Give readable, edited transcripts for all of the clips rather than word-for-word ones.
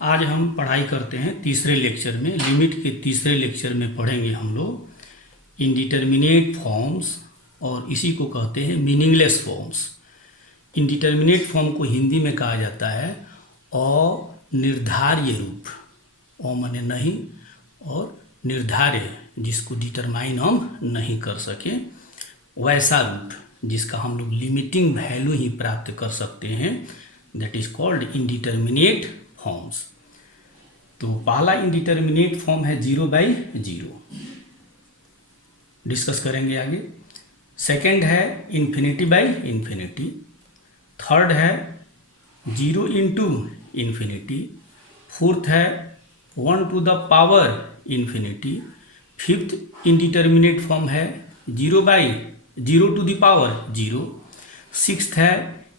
आज हम पढ़ाई करते हैं तीसरे लेक्चर में। लिमिट के तीसरे लेक्चर में पढ़ेंगे हम लोग इनडिटर्मिनेट फॉर्म्स और इसी को कहते हैं मीनिंगलेस फॉर्म्स। इनडिटर्मिनेट फॉर्म को हिंदी में कहा जाता है अनिर्धार्य रूप। अ माने नहीं और निर्धार्य जिसको डिटरमाइन हम नहीं कर सके, वैसा रूप जिसका हम लोग लिमिटिंग वैल्यू ही प्राप्त कर सकते हैं, that is called indeterminate forms. तो पहला इनडिटर्मिनेट फॉर्म है 0/0, डिस्कस करेंगे आगे। सेकंड है इन्फिनिटी/इन्फिनिटी। थर्ड है 0 × इन्फिनिटी। फोर्थ है 1 to the power infinity. Fifth indeterminate form है 0/0 to the power 0। सिक्स्थ है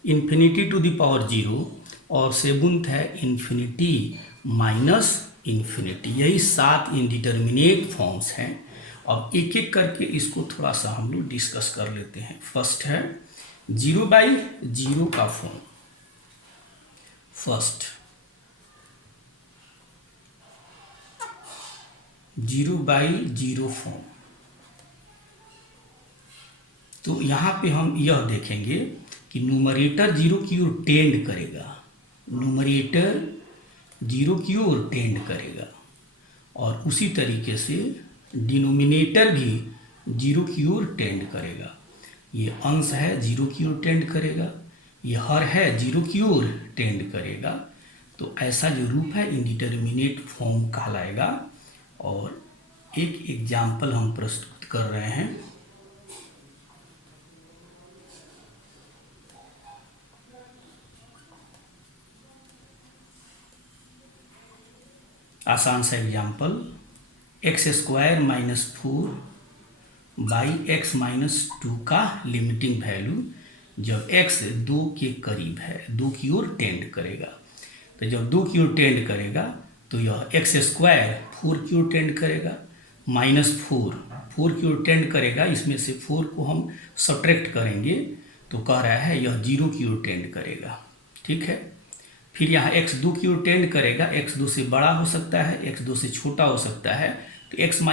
इन्फिनिटी टू द पावर 0 और सेवन्थ है इन्फिनिटी माइनस इन्फिनिटी। यही 7 इनडिटर्मिनेट फॉर्म्स हैं। अब एक एक करके इसको थोड़ा सा हम लोग डिस्कस कर लेते हैं। फर्स्ट है 0/0 का फॉर्म। First 0/0 form. तो यहाँ पे हम यह देखेंगे कि न्यूमरेटर 0 की ओर टेंड करेगा, न्यूमरेटर 0 की ओर टेंड करेगा और उसी तरीके से डिनोमिनेटर भी 0 की ओर टेंड करेगा। ये अंश है 0 की ओर टेंड करेगा, ये हर है 0 की ओर टेंड करेगा। तो ऐसा जो रूप है इनडिटर्मिनेट फॉर्म कहलाएगा। और एक एग्जाम्पल हम प्रस्तुत कर रहे हैं। आसान सा एग्जाम्पल, x² - 4/x - 2 का लिमिटिंग वैल्यू जब x 2 के करीब है, 2 की ओर टेंड करेगा। तो जब 2 की ओर टेंड करेगा तो यह x² 4 की ओर टेंड करेगा, -4 4 की ओर टेंड करेगा। इसमें से 4 को हम सब्ट्रैक्ट करेंगे तो कह रहा है यह 0 की ओर टेंड करेगा। ठीक है। फिर यहाँ x 2 की ओर टेंड करेगा, x 2 से बड़ा हो सकता है, x 2 से छोटा हो सकता है। तो x -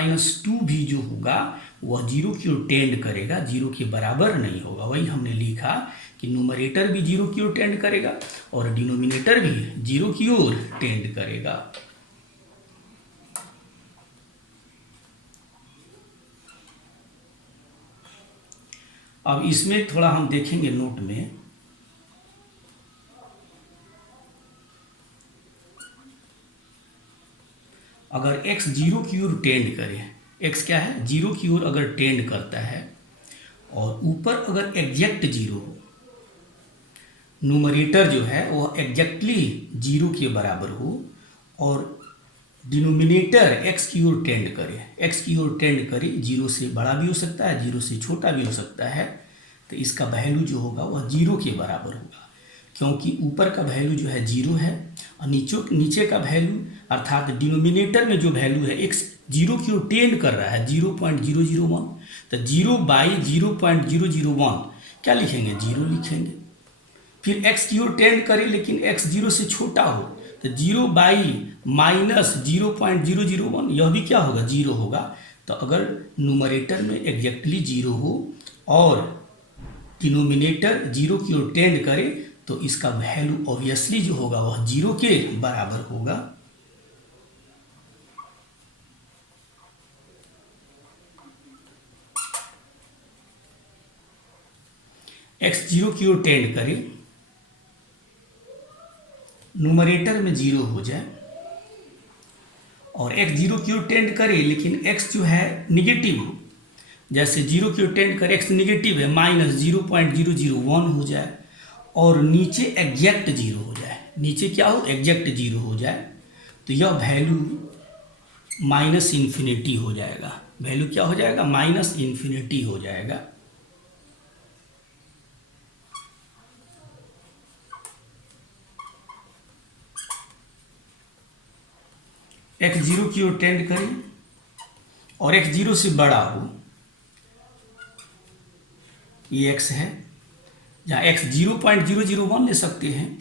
2 भी जो होगा वह 0 की ओर टेंड करेगा, 0 के बराबर नहीं होगा। वही हमने लिखा कि न्यूमरेटर भी 0 की ओर टेंड करेगा और डिनोमिनेटर भी 0 की ओर टेंड करेगा। अब इसमें थोड़ा हम देखेंगे नोट में, अगर x 0 की ओर टेंड करे, x क्या है 0 की ओर अगर टेंड करता है और ऊपर अगर एग्जैक्ट 0 हो, न्यूमरेटर जो है वह एग्जैक्टली 0 के बराबर हो और डिनोमिनेटर x की ओर टेंड करे, x की ओर टेंड करे, 0 से बड़ा भी हो सकता है, 0 से छोटा भी हो सकता है। तो इसका वैल्यू जो होगा वह 0 के बराबर होगा, क्योंकि ऊपर का वैल्यू जो है 0 है और नीचे का वैल्यू अर्थात डिनोमिनेटर में जो वैल्यू है x 0 की ओर टेंड कर रहा है 0.001। तो 0/0.001 क्या लिखेंगे 0 लिखेंगे। फिर x की ओर टेंड करे लेकिन x 0 से छोटा हो तो 0/-0.001 यह भी क्या होगा 0 होगा। तो अगर न्यूमरेटर में एग्जैक्टली 0 हो और डिनोमिनेटर 0 की ओर टेंड करे तो इसका वैल्यू ऑब्वियसली जो होगा वह 0 के बराबर होगा। x 0 की ओर टेंड करे, न्यूमरेटर में 0 हो जाए और x 0 की ओर टेंड करे लेकिन x जो है निगेटिव हो, जैसे 0 की ओर टेंड करे x निगेटिव है -0.001 हो जाए और नीचे एग्जैक्ट 0 हो जाए, नीचे क्या हो एग्जैक्ट 0 हो जाए तो यह वैल्यू -इन्फिनिटी हो जाएगा। वैल्यू क्या हो जाएगा -इन्फिनिटी हो जाएगा। x 0 की ओर टेंड करे और x 0 से बड़ा हो, ये x है, जहाँ x 0.001 ले सकते हैं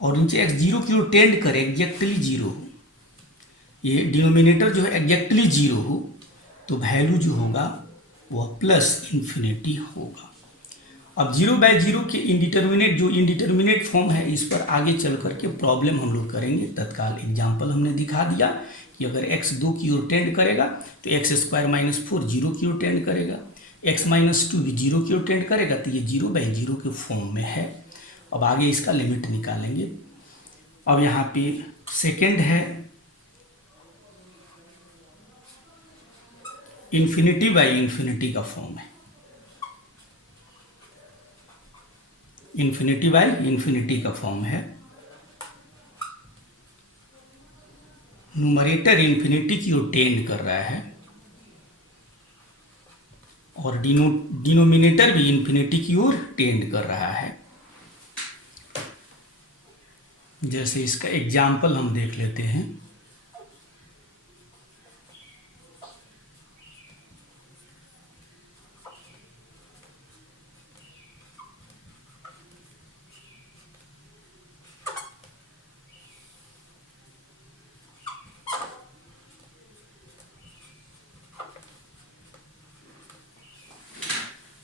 और नीचे x जीरो की ओर टेंड करे, एग्जैक्टली जीरो हो, ये डिनोमिनेटर जो है एग्जैक्टली जीरो हो, तो वैल्यू जो होगा वह प्लस इन्फिनिटी होगा। अब 0/0 के इंडिटर्मिनेट जो इंडिटर्मिनेट फॉर्म है, इस पर आगे चल करके प्रॉब्लम हम लोग करेंगे। तत्काल एग्जाम्पल हमने दिखा दिया कि अगर x 2 की ओर टेंड करेगा तो x² - 4 0 की ओर टेंड करेगा, x - 2 भी 0 की ओर टेंड करेगा, तो ये 0/0 के फॉर्म में है। अब आगे इसका लिमिट निकालेंगे। अब यहाँ पे सेकेंड है इन्फिनिटी का फॉर्म है, इन्फिनिटी का फॉर्म है। न्यूमरेटर इन्फिनिटी की ओर टेंड कर रहा है और डिनोमिनेटर भी इन्फिनिटी की ओर टेंड कर रहा है। जैसे इसका एग्जाम्पल हम देख लेते हैं।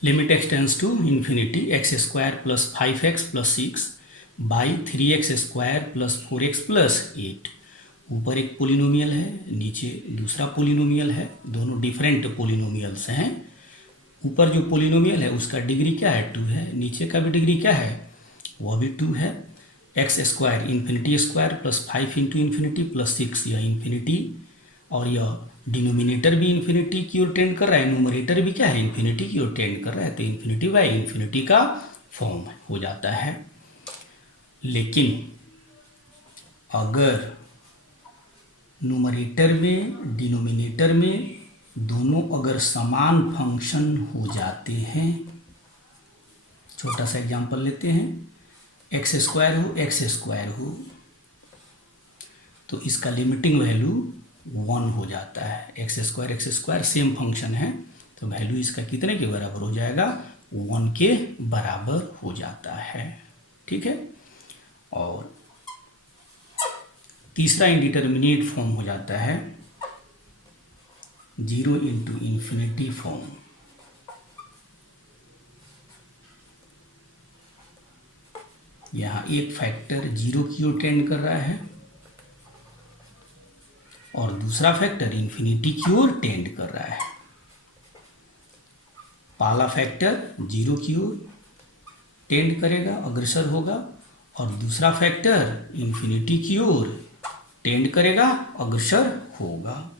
Limit x tends to infinity x² + 5x + 6 by 3x² + 4x + 8। ऊपर एक पोलिनोमियल है, नीचे दूसरा पोलिनोमियल है, दोनों डिफरेंट पोलिनोमियल्स हैं। ऊपर जो पोलिनोमियल है उसका डिग्री क्या है, 2 है, नीचे का भी डिग्री क्या है, वह भी 2 है। x² infinity square plus 5 into infinity plus 6, यह इन्फिनिटी, और यह डिनोमिनेटर भी इन्फिनिटी की ओर टेंड कर रहा है, न्यूमरेटर भी क्या है, इन्फिनिटी की ओर टेंड कर रहा है, तो इन्फिनिटी का फॉर्म हो जाता है। लेकिन अगर न्यूमरेटर में डिनोमिनेटर में दोनों अगर समान फंक्शन हो जाते हैं, छोटा सा एग्जांपल लेते हैं, x² हो, तो इसका लिमिटिंग वैल्यू 1 हो जाता है। x² सेम फंक्शन है, तो वैल्यू इसका कितने के बराबर हो जाएगा, 1 के बराबर हो जाता है। ठीक है। और तीसरा इंडिटरमिनेट फॉर्म हो जाता है 0 इंटू इन्फिनिटी फॉर्म। यहाँ एक फैक्टर 0 की ओर टेंड कर रहा है और दूसरा फैक्टर इन्फिनिटी की ओर टेंड कर रहा है। पहला फैक्टर 0 की ओर टेंड करेगा, अग्रसर होगा, और दूसरा फैक्टर इन्फिनिटी की ओर टेंड करेगा, अग्रसर होगा।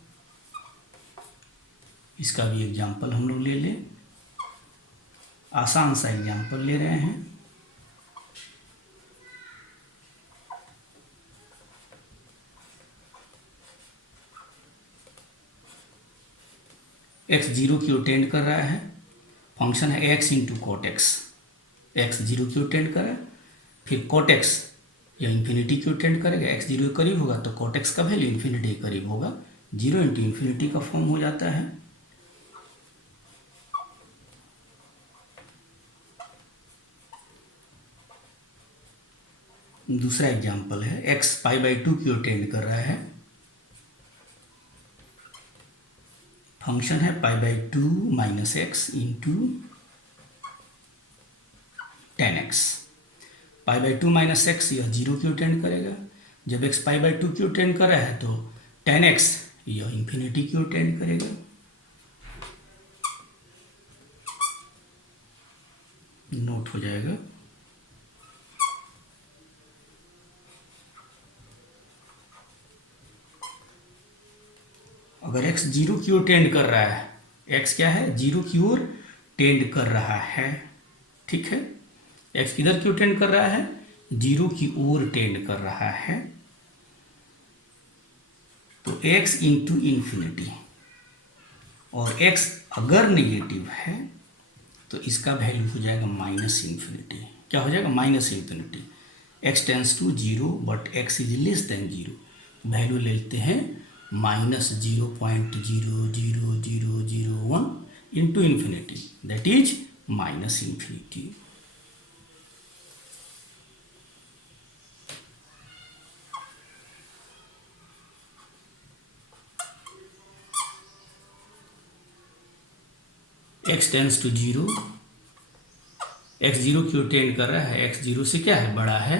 इसका भी एग्जाम्पल हम लोग ले लें, आसान सा एग्जाम्पल ले रहे हैं। x 0 की ओर टेंड कर रहा है, फंक्शन है x into cot x, x 0 की ओर टेंड कर रहा है, फिर कॉट एक्स या इन्फिनिटी की ओर टेंड करेगा, x 0 के करीब होगा तो कॉट एक्स का वैल्यू इन्फिनिटी के करीब होगा, 0 इंटू इन्फिनिटी का फॉर्म हो जाता है। दूसरा एग्जाम्पल है x π/2 की ओर टेंड कर रहा है, फंक्शन है π/2 minus x into tan x। π/2 minus x यह 0 की ओर टेंड करेगा, जब x π/2 की ओर टेंड कर रहा है तो tan x यह इन्फिनिटी की ओर टेंड करेगा। नोट हो जाएगा। अगर x 0 की ओर टेंड कर रहा है, x क्या है, 0 की ओर टेंड कर रहा है, ठीक है, x किधर की ओर टेंड कर रहा है, 0 की ओर टेंड कर रहा है, तो x इंटू इन्फिनिटी, और x अगर नेगेटिव है तो इसका वैल्यू हो जाएगा माइनस इन्फिनिटी। क्या हो जाएगा, minus infinity. x tends to 0 but x is less than 0, value लेते हैं -0.00001 into infinity, that is minus infinity. x tends to zero, x zero की ओर टेंड कर रहा है, x जीरो से क्या है बड़ा है,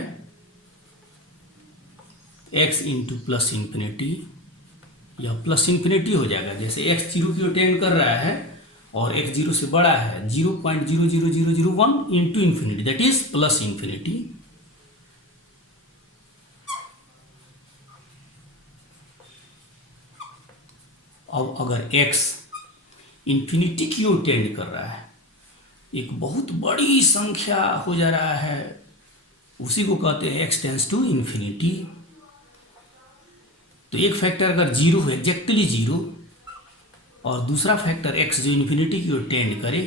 x इंटू प्लस इन्फिनिटी, यह प्लस इन्फिनिटी हो जाएगा। जैसे x जीरो की ओर टेंड कर रहा है और x जीरो से बड़ा है 0.00001 into infinity, that is plus infinity. अब अगर x इन्फिनिटी की ओर टेंड कर रहा है, एक बहुत बड़ी संख्या हो जा रहा है, उसी को कहते हैं x टेंस टू इन्फिनिटी। तो एक फैक्टर अगर जीरो है, एग्जैक्टली जीरो, और दूसरा फैक्टर x जो इन्फिनिटी की ओर टेंड करे,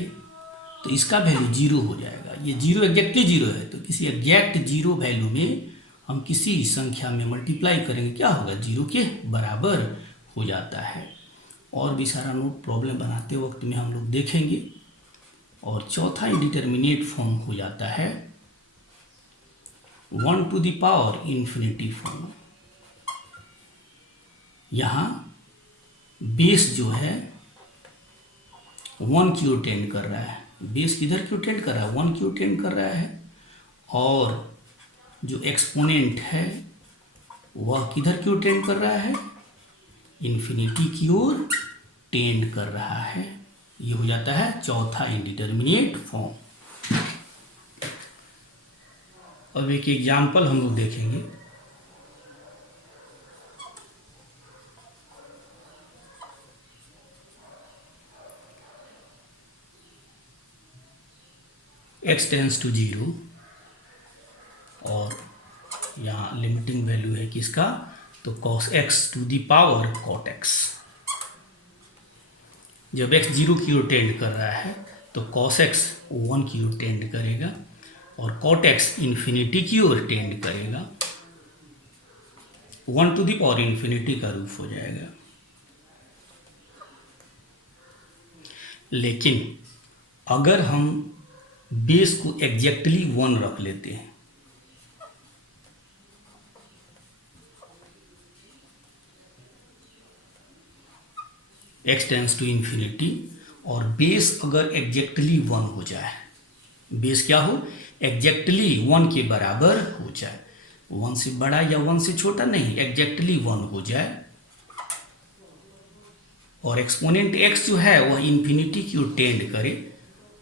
तो इसका वैल्यू जीरो हो जाएगा। ये जीरो एग्जैक्टली जीरो है, तो किसी एग्जैक्ट जीरो वैल्यू में हम किसी संख्या में मल्टीप्लाई करेंगे, क्या होगा, जीरो के बराबर हो जाता है। और भी सारा नोट प्रॉब्लम बनाते वक्त में हम लोग देखेंगे। और चौथा इंडिटरमिनेट फॉर्म हो जाता है 1 to the power infinity form. यहाँ बेस जो है 1 की ओर टेंड कर रहा है, बेस किधर की ओर टेंड कर रहा है, 1 की ओर टेंड कर रहा है, और जो एक्सपोनेंट है वह किधर की ओर टेंड कर रहा है, इन्फिनिटी की ओर टेंड कर रहा है। ये हो जाता है चौथा इंडिटरमिनेट फॉर्म। अब एक एग्जाम्पल हम लोग देखेंगे। x टेंस टू जीरो, और यहाँ लिमिटिंग वैल्यू है किसका, तो cos x to the power cot x। जब x जीरो की ओर टेंड कर रहा है तो cos x 1 की ओर टेंड करेगा, और cot x इन्फिनिटी की ओर टेंड करेगा, 1 टू दी पावर इन्फिनिटी का रूप हो जाएगा। लेकिन अगर हम बेस को एग्जैक्टली 1 रख लेते हैं, x टेंस टू इन्फिनिटी, और बेस अगर एग्जैक्टली 1 हो जाए, बेस क्या हो, एग्जैक्टली 1 के बराबर हो जाए, 1 से बड़ा या 1 से छोटा नहीं, एग्जैक्टली 1 हो जाए, और एक्सपोनेंट x जो है वह इन्फिनिटी की ओर टेंड करे,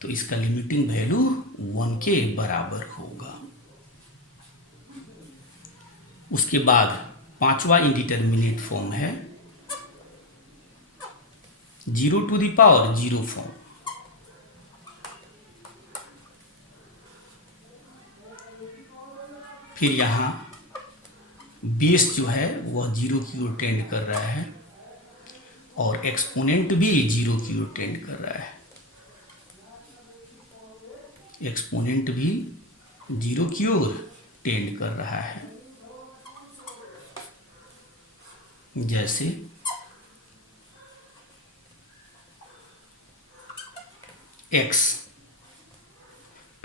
तो इसका लिमिटिंग वैल्यू 1 के बराबर होगा। उसके बाद पांचवा इंडिटरमिनेट फॉर्म है 0 टू दी पावर 0 फॉर्म। फिर यहाँ बेस जो है वह 0 की ओर टेंड कर रहा है, और एक्सपोनेंट भी 0 की ओर टेंड कर रहा है, एक्सपोनेंट भी 0 की ओर टेंड कर रहा है। जैसे x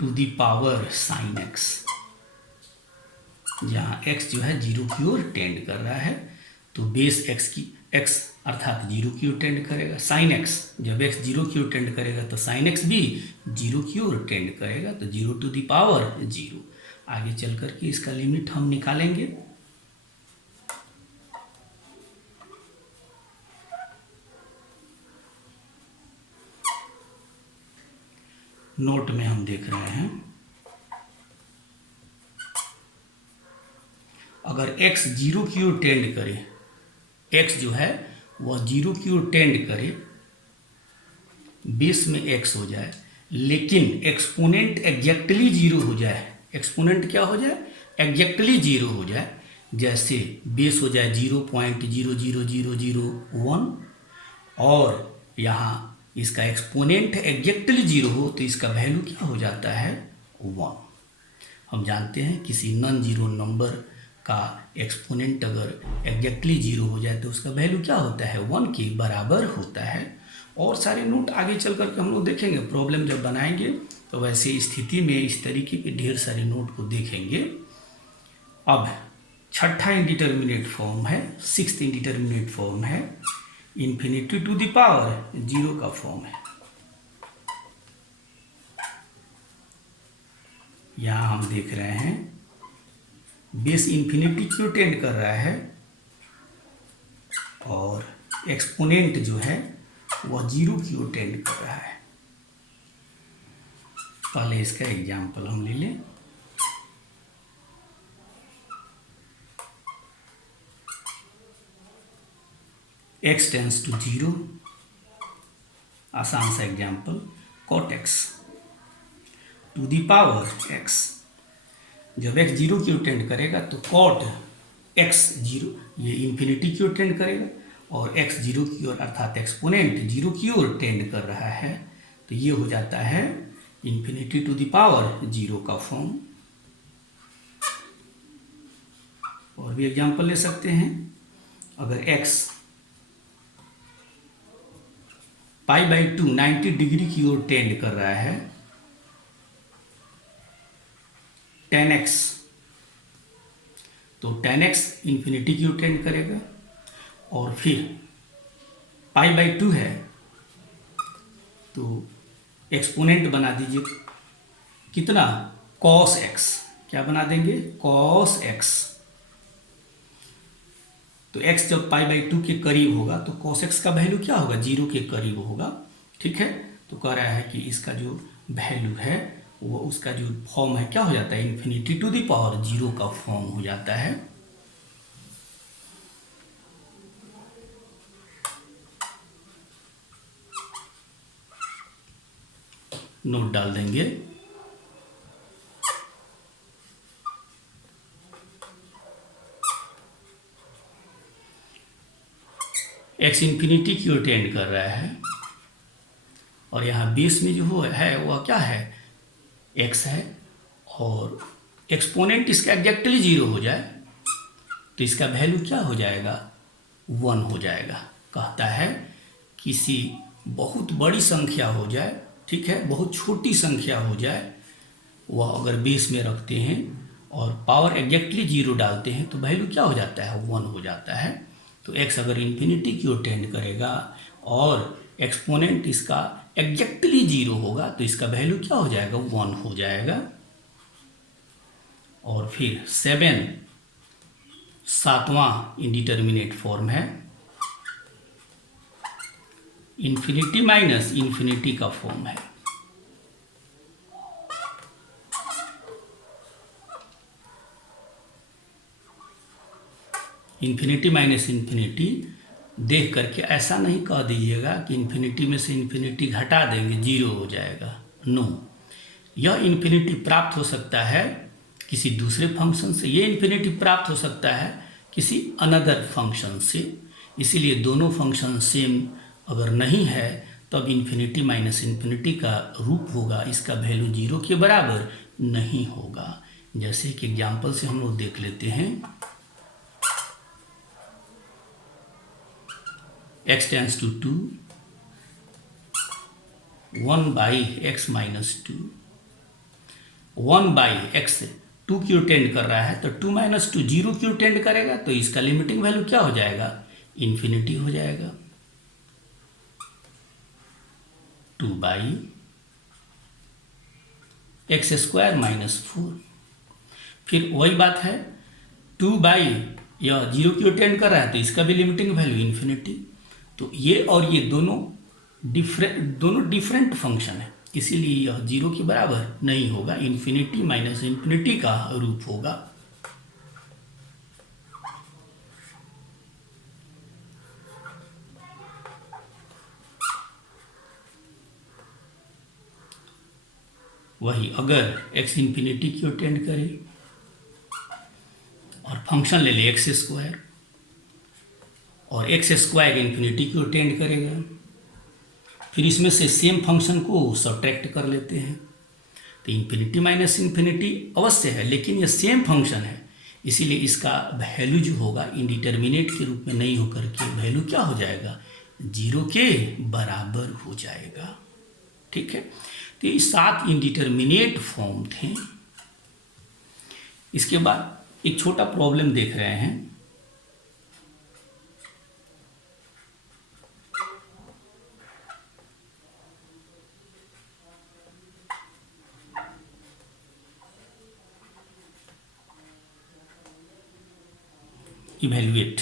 to the power sine x, जहाँ x जो है 0 की ओर टेंड कर रहा है, तो बेस x अर्थात 0 की ओर टेंड करेगा, साइन x जब x 0 की ओर टेंड करेगा तो साइन x भी 0 की ओर टेंड करेगा, तो 0 टू दी पावर 0। आगे चल करके इसका लिमिट हम निकालेंगे। नोट में हम देख रहे हैं, अगर x 0 की ओर टेंड करे, x जो है वह 0 की ओर टेंड करे, बेस में x हो जाए, लेकिन एक्सपोनेंट एग्जैक्टली 0 हो जाए, एक्सपोनेंट क्या हो जाए, एग्जैक्टली 0 हो जाए, जैसे बेस हो जाए 0.00001, और यहाँ इसका एक्सपोनेंट एग्जैक्टली 0 हो तो इसका वैल्यू क्या हो जाता है, 1। हम जानते हैं किसी नॉन जीरो नंबर का एक्सपोनेंट अगर एग्जैक्टली 0 हो जाए तो उसका वैल्यू क्या होता है, 1 के बराबर होता है। और सारे नोट आगे चल करके हम लोग देखेंगे, प्रॉब्लम जब बनाएंगे तो वैसे स्थिति में इस तरीके के ढेर सारे नोट को देखेंगे। अब छठा इंडिटरमिनेट फॉर्म है, सिक्स्थ इंडिटरमिनेट फॉर्म है इन्फिनिटी टू द पावर 0 का फॉर्म है। यहाँ हम देख रहे हैं बेस इन्फिनिटी क्यों टेंड कर रहा है और एक्सपोनेंट जो है वह जीरो की ओर टेंड कर रहा है। पहले इसका एग्जाम्पल हम ले लें। x टेंस टू जीरो, आसान सा example, cot x to the power x। जब x जीरो की ओर टेंड करेगा तो cot x जीरो ये इन्फिनिटी की ओर टेंड करेगा और x जीरो की ओर अर्थात एक्सपोनेंट जीरो की ओर टेंड कर रहा है, तो ये हो जाता है infinity to the power zero का फॉर्म। और भी एग्जांपल ले सकते हैं। अगर x pi by two 90 degree की ओर टेंड कर रहा है, 10x, तो 10x इन्फिनिटी की ओर टेंड करेगा। और फिर पाई बाई टू है तो एक्सपोनेंट बना दीजिए कितना, cos x, क्या बना देंगे, cos x। तो x जब पाई बाई टू के करीब होगा तो cos x का वैल्यू क्या होगा, जीरो के करीब होगा। ठीक है, तो कह रहा है कि इसका जो वैल्यू है वो उसका जो फॉर्म है क्या हो जाता है, infinity to the power zero का फॉर्म हो जाता है। नोट डाल देंगे। x इन्फिनिटी की ओर टेंड कर रहा है और यहाँ बेस में जो है वह क्या है, x है, और एक्सपोनेंट इसका एग्जैक्टली जीरो हो जाए तो इसका वैल्यू क्या हो जाएगा, 1 हो जाएगा। कहता है किसी बहुत बड़ी संख्या हो जाए, ठीक है, बहुत छोटी संख्या हो जाए, वह अगर बेस में रखते हैं और पावर एग्जैक्टली जीरो डालते हैं तो वैल्यू क्या हो जाता है, 1 हो जाता है। तो x अगर इन्फिनिटी की ओर टेंड करेगा और एक्सपोनेंट इसका एग्जैक्टली जीरो होगा तो इसका वैल्यू क्या हो जाएगा, 1 हो जाएगा। और फिर 7 सातवां इंडिटर्मिनेट फॉर्म है, इन्फिनिटी माइनस इन्फिनिटी का फॉर्म है। इन्फिनिटी माइनस इन्फिनिटी देख करके ऐसा नहीं कह दीजिएगा कि इन्फिनिटी में से इन्फिनिटी घटा देंगे जीरो हो जाएगा, नो। यह इन्फिनिटी प्राप्त हो सकता है किसी दूसरे फंक्शन से, ये इन्फिनिटी प्राप्त हो सकता है किसी अनदर फंक्शन से। इसीलिए दोनों फंक्शन सेम अगर नहीं है तो अब इन्फिनिटी माइनस इन्फिनिटी का रूप होगा, इसका वैल्यू जीरो के बराबर नहीं होगा। जैसे कि एग्जाम्पल से हम लोग देख लेते हैं। x tends to 2, 1 by x minus 2, 1 by x 2 की ओर टेंड कर रहा है तो 2 माइनस 2 जीरो की ओर टेंड करेगा तो इसका लिमिटिंग वैल्यू क्या हो जाएगा, इन्फिनिटी हो जाएगा। 2 बाई एक्स स्क्वायर माइनस 4, फिर वही बात है 2 बाई यह जीरो की ओर टेंड कर रहा है तो इसका भी लिमिटिंग वैल्यू इन्फिनिटी। तो ये और ये दोनों डिफरेंट फंक्शन है, इसीलिए यह जीरो के बराबर नहीं होगा, इन्फिनिटी माइनस इन्फिनिटी का रूप होगा। वही अगर x इन्फिनिटी की ओर टेंड करे और फंक्शन ले ले एक्स स्क्वायर और एक्स स्क्वायर इन्फिनिटी की ओर टेंड करेगा, फिर इसमें से सेम फंक्शन को सब्ट्रैक्ट कर लेते हैं तो इन्फिनिटी माइनस इन्फिनिटी अवश्य है, लेकिन ये सेम फंक्शन है, इसीलिए इसका वैल्यू जो होगा इंडिटर्मिनेट के रूप में नहीं होकर के वैल्यू क्या हो जाएगा, जीरो के बराबर हो जाएगा। ठीक है, तो ये 7 इंडिटर्मिनेट फॉर्म थे। इसके बाद एक छोटा प्रॉब्लम देख रहे हैं। इवेल्युएट।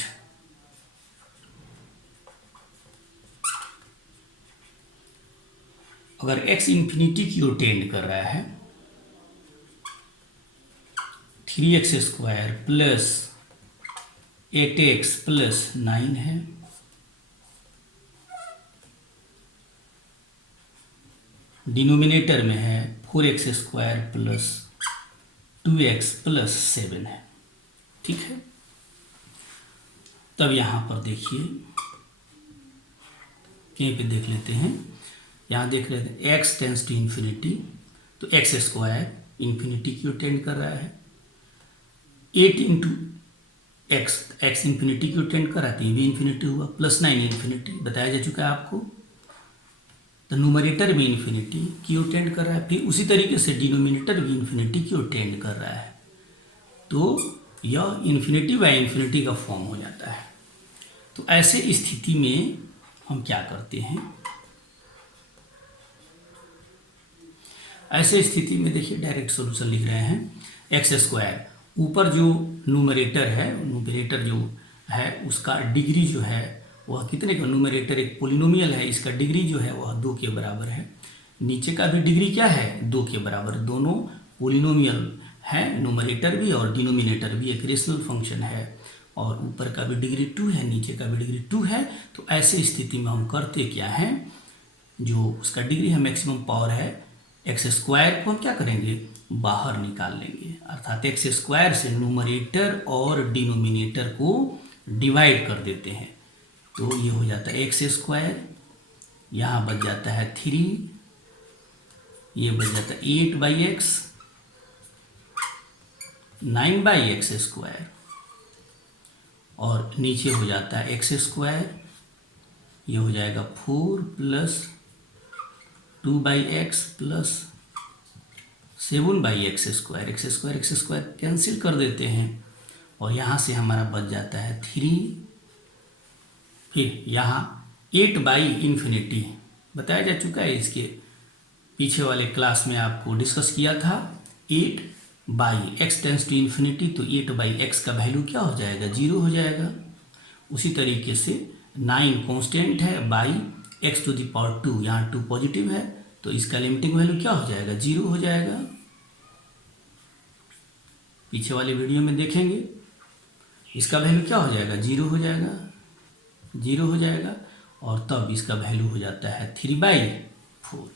अगर x इन्फिनिटी की ओर टेंड कर रहा है 3x² प्लस 8x प्लस 9 है, डिनोमिनेटर में है 4x² प्लस 2x प्लस 7 है, ठीक है। तब यहाँ पर देखिए, कहीं पे देख लेते हैं, यहाँ देख लेते हैं x टेंड्स टू इन्फिनिटी, तो x² इन्फिनिटी की ओर टेंड कर रहा है। 8 इंटू x इन्फिनिटी की ओर टेंड कर रहा है, तो ये भी इन्फिनिटी हुआ, प्लस 9 इन्फिनिटी बताया जा चुका है आपको। तो न्यूमरेटर भी इन्फिनिटी की ओर टेंड कर रहा है, फिर उसी तरीके से डिनोमिनेटर भी इन्फिनिटी की ओर टेंड कर रहा है, तो यह इन्फिनिटी बाय इन्फिनिटी का फॉर्म हो जाता है। तो ऐसे स्थिति में हम क्या करते हैं, ऐसे स्थिति में देखिए डायरेक्ट सॉल्यूशन लिख रहे हैं। x², ऊपर जो न्यूमरेटर जो है उसका डिग्री जो है वह कितने का, न्यूमरेटर एक पोलिनोमियल है, इसका डिग्री जो है वह 2 के बराबर है। नीचे का भी डिग्री क्या है, 2 के बराबर, दोनों पोलिनोमियल है, न्यूमरेटर भी और डिनोमिनेटर भी एक रेशनल फंक्शन है, और ऊपर का भी डिग्री 2 है, नीचे का भी डिग्री 2 है। तो ऐसे स्थिति में हम करते क्या हैं, जो उसका डिग्री है, मैक्सिमम पावर है, x² को हम क्या करेंगे, बाहर निकाल लेंगे, अर्थात x² से न्यूमरेटर और डिनोमिनेटर को डिवाइड कर देते हैं। तो ये हो जाता है x², यहाँ बच जाता है 3, ये बच जाता है 8/x, 9/x², और नीचे हो जाता है x², ये हो जाएगा 4 plus 2/x plus 7/x², x² cancel कर देते हैं, और यहाँ से हमारा बच जाता है 3, फिर यहाँ 8/∞ बताया जा चुका है, इसके पीछे वाले क्लास में आपको डिस्कस किया था। 8/x टेंड्स टू इन्फिनिटी, तो 8/x का वैल्यू क्या हो जाएगा, 0 हो जाएगा। उसी तरीके से 9 कांस्टेंट है, बाई x⁴ यहाँ 2 पॉजिटिव है, तो इसका लिमिटिंग वैल्यू क्या हो जाएगा, 0 हो जाएगा। पीछे वाले वीडियो में देखेंगे, इसका वैल्यू क्या हो जाएगा, 0 हो जाएगा, 0 हो जाएगा, और तब इसका वैल्यू हो जाता है 3/4।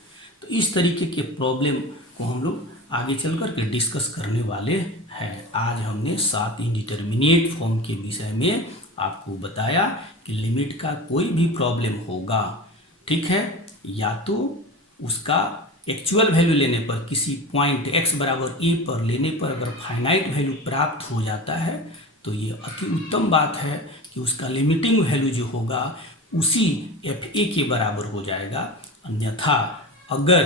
तो इस तरीके के प्रॉब्लम को हम लोग आगे चल कर के डिस्कस करने वाले हैं। आज हमने 7 इंडिटरमिनेट फॉर्म के विषय में आपको बताया कि लिमिट का कोई भी प्रॉब्लम होगा, ठीक है, या तो उसका एक्चुअल वैल्यू लेने पर, किसी पॉइंट x बराबर a पर लेने पर अगर फाइनाइट वैल्यू प्राप्त हो जाता है, तो ये अति उत्तम बात है कि उसका लिमिटिंग वैल्यू जो होगा उसी fa के बराबर हो जाएगा। अन्यथा अगर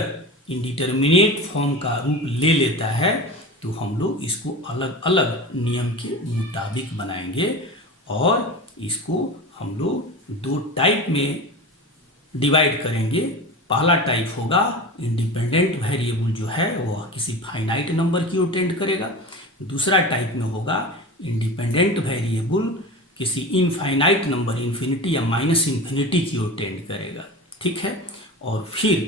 इंडिटरमिनेट फॉर्म का रूप ले लेता है तो हम लोग इसको अलग अलग नियम के मुताबिक बनाएंगे, और इसको हम लोग 2 टाइप में डिवाइड करेंगे। पहला टाइप होगा इंडिपेंडेंट वेरिएबल जो है वह किसी फाइनाइट नंबर की ओर टेंड करेगा, दूसरा टाइप में होगा इंडिपेंडेंट वेरिएबल किसी इनफाइनाइट नंबर, इन्फिनिटी या माइनस इन्फिनिटी की ओर टेंड करेगा, ठीक है। और फिर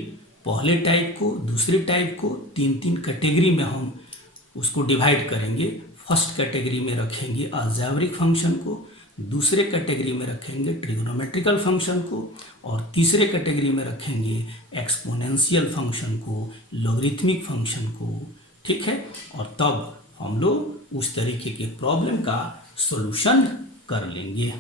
पहले टाइप को, दूसरे टाइप को 3 कैटेगरी में हम उसको डिवाइड करेंगे। फर्स्ट कैटेगरी में रखेंगे अलजेब्रिक फंक्शन को, दूसरे कैटेगरी में रखेंगे ट्रिग्नोमेट्रिकल फंक्शन को, और तीसरे कैटेगरी में रखेंगे एक्सपोनेंशियल फंक्शन को, लॉगरिथमिक फंक्शन को, ठीक है। और तब हम लोग उस तरीके के प्रॉब्लम का सॉल्यूशन कर लेंगे।